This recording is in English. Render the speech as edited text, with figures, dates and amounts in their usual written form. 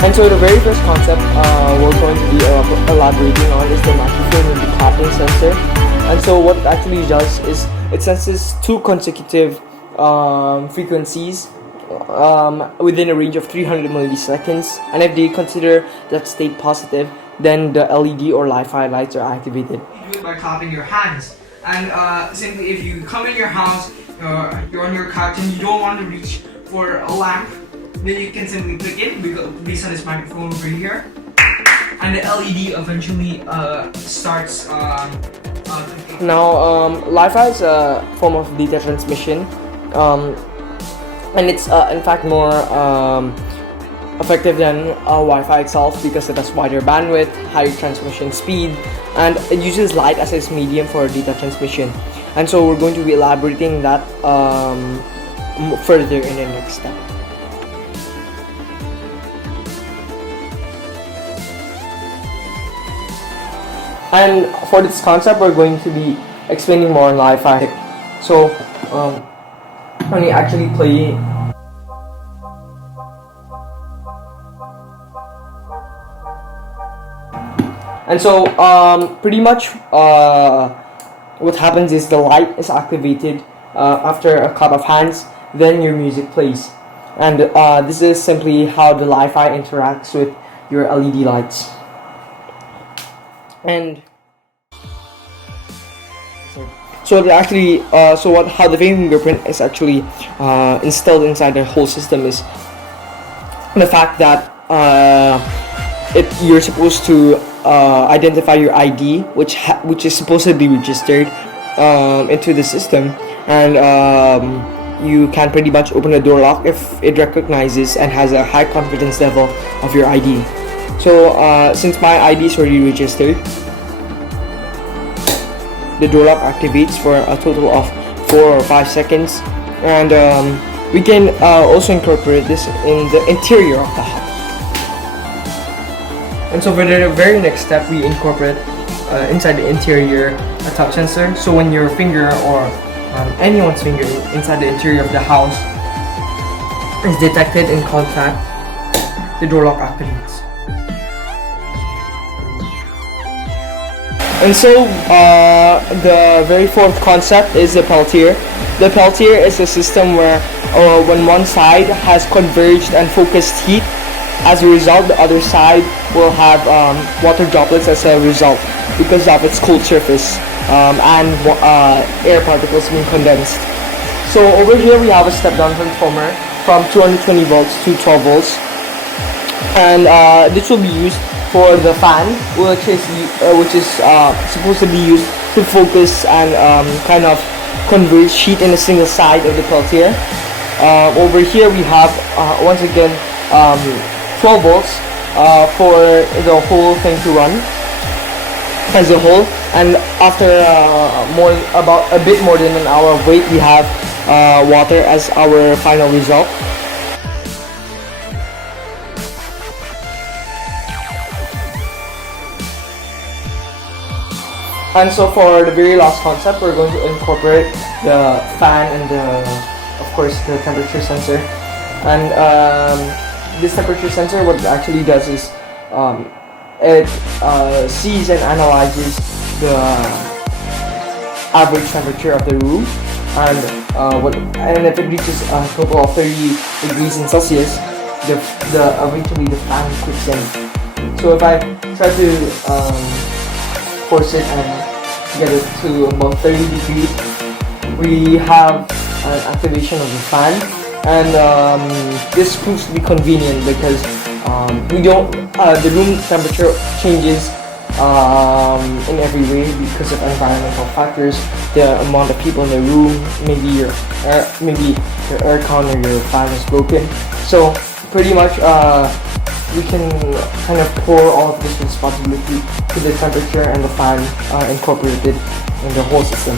And so the very first concept we're going to be elaborating on is the microphone with the clapping sensor. And so what it actually does is it senses two consecutive frequencies within a range of 300 milliseconds, and if they consider that state positive, then the LED or Li-Fi lights are activated. You do it by clapping your hands, and simply if you come in your house, you're on your couch and you don't want to reach for a lamp, then you can simply click it based on this microphone over here, and the LED eventually starts clicking. Now, Li-Fi is a form of data transmission, and it's in fact more effective than Wi-Fi itself because it has wider bandwidth, higher transmission speed, and it uses light as its medium for data transmission. And so we're going to be elaborating that further in the next step. And for this concept, we're going to be explaining more on Li-Fi. So, when we actually play, and so pretty much what happens is the light is activated after a clap of hands, then your music plays, and this is simply how the Li-Fi interacts with your LED lights. And so it actually, how the fingerprint is actually instilled inside the whole system is the fact that you're supposed to identify your ID, which is supposedly registered into the system, and you can pretty much open a door lock if it recognizes and has a high confidence level of your ID. So since my ID is already registered, the door lock activates for a total of 4 or 5 seconds, and we can also incorporate this in the interior of the house. And so for the very next step, we incorporate inside the interior a touch sensor. So when your finger or anyone's finger inside the interior of the house is detected in contact, the door lock activates. And so the very fourth concept is the Peltier. The Peltier is a system where when one side has converged and focused heat, as a result the other side will have water droplets as a result because of its cold surface and air particles being condensed. So over here we have a step-down transformer from 220 volts to 12 volts, and this will be used for the fan, which is supposed to be used to focus and kind of converge heat in a single side of the peltier. Over here we have once again 12 volts for the whole thing to run as a whole, and after about a bit more than an hour of wait, we have water as our final result. And so for the very last concept, we're going to incorporate the fan and of course the temperature sensor. And this temperature sensor, what it actually does is it sees and analyzes the average temperature of the room, and if it reaches a total of 30 degrees in Celsius, eventually the fan kicks in. So if I try to force it and get it to about 30 degrees, we have an activation of the fan, and this proves to be convenient because we don't the room temperature changes in every way because of environmental factors, the amount of people in the room, maybe your aircon or your fan is broken. So pretty much we can kind of pour all of this responsibility to the temperature and the fan incorporated in the whole system.